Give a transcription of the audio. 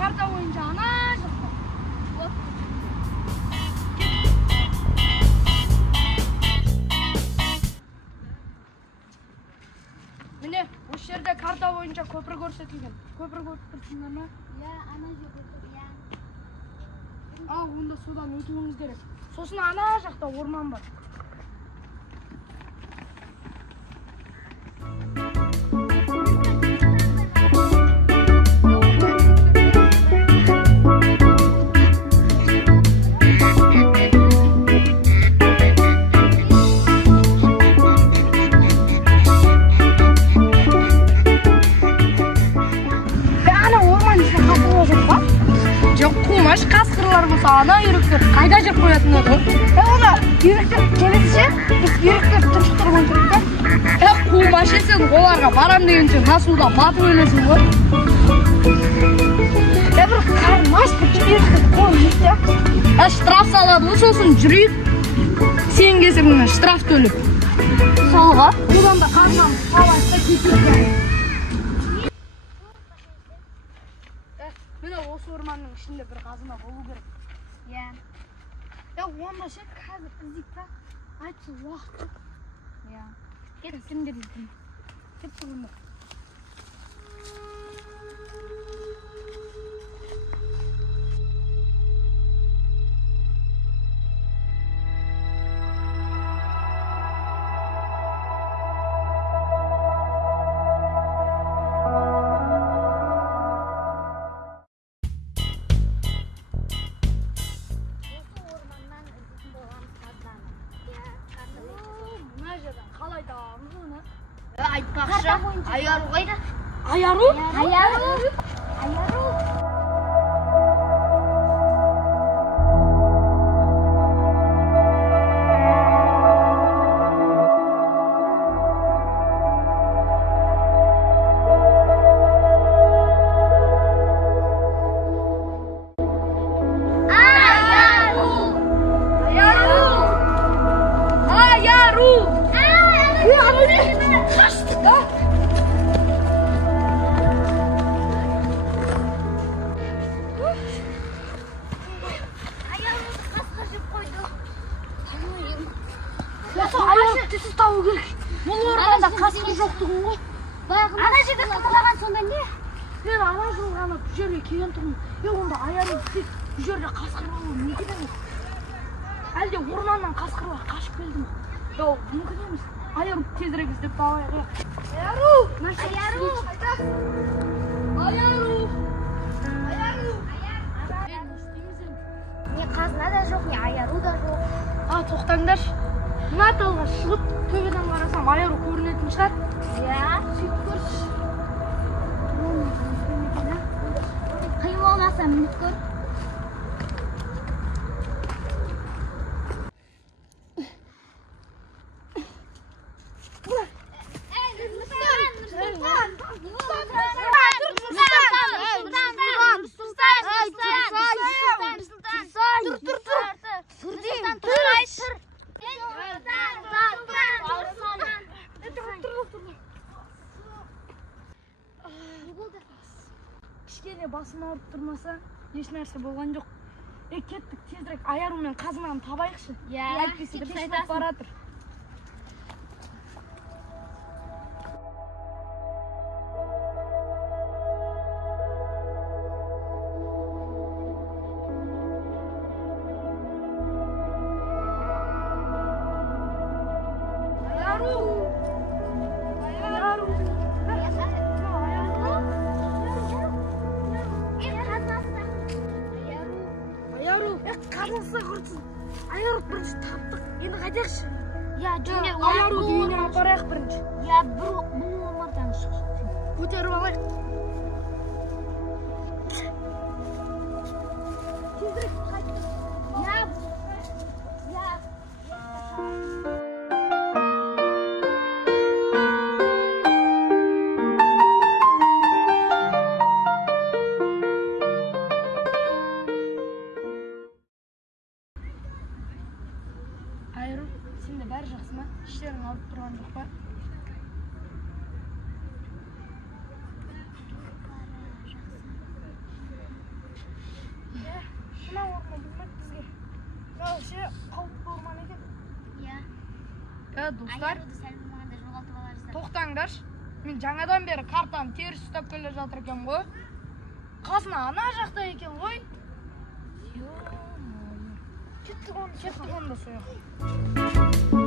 карта боюнча ана жакта. Міне, осы жерде карта бойынша көпір көрсетілген. Көпір көріп тұрсыңдар ма? Иә, ана жерде тұр, иә. Онда судан өтуіңіз керек. Сосын ана жақта орман бар. Қасқырлар болса, ана үйректер қайда жеп қоятын еді? Оны үйректер келесі біз үйректер тұншықтырған керек та. Қумаш сен оларға барам дегенше насуда батып өлесің ғой. Бір қармаш бір үйректер қолын ете. Штраф салады ғой, сосын жүрейік. Сен кесіріңнен штраф төліп. Солға. Одан да қармамыз қалайса кетеді. Міне осы орманның ішінде бір қазына болу керек. Иә. Онда ше қазір іздейік та. Айтшы уақыт. Иә. Кет сендер іздейін. Кет тұрыңдар. Айтпақшы, Айару қайда? Айару? Айару. Түсіз тауы керек. Бұл орманда қасқыр жоқтығын ғой. Ана жерде қытылаған сонда не? Мен ана жыл ғана бұл жерге келген тұрмын. Онда Айару тек бұл жерде қасқыр болуы мүмкін емес. Әлде орманнан қасқырлар қашып келді ме? Мүмкін емес. Айару тезірек іздеп табайық. Айару! Не қазына да жоқ, не Айару да жоқ. Тоқтаңдар. Мына талға шығып, төбеден қарасам Айару көрінетін шығар. Иә, сөйтіп көрші. Қиын болмаса мініп көр. Кішкене басым ауырып тұрмаса, еш нәрсе болған жоқ. Кеттік, тезірек Айару мен қазынаны табайықшы. Әйтпесе кеш болып баратыр. Қазынсы құртсын. Айару бірінші таптық. Енді қайтайықшы. Айару үйіне апарайық бірінші. Бұл омардан шықшы. Көтеріп алайық. Тезірек қайттық. Айару, сенде бәрі жақсы ма? Іштерің алып тұрған жоқ па? мына орман білмек бізге вообще қауіпті орман екен. Иә. Достар, Аяруды сәл болмағанда жоғалтып аларсыздар. тоқтаңдаршы. Мен жаңадан бері картаны теріс ұстап келе жатыр екен ғой. Қазына ана жақта екен ғой. Кеттік онда сояқ.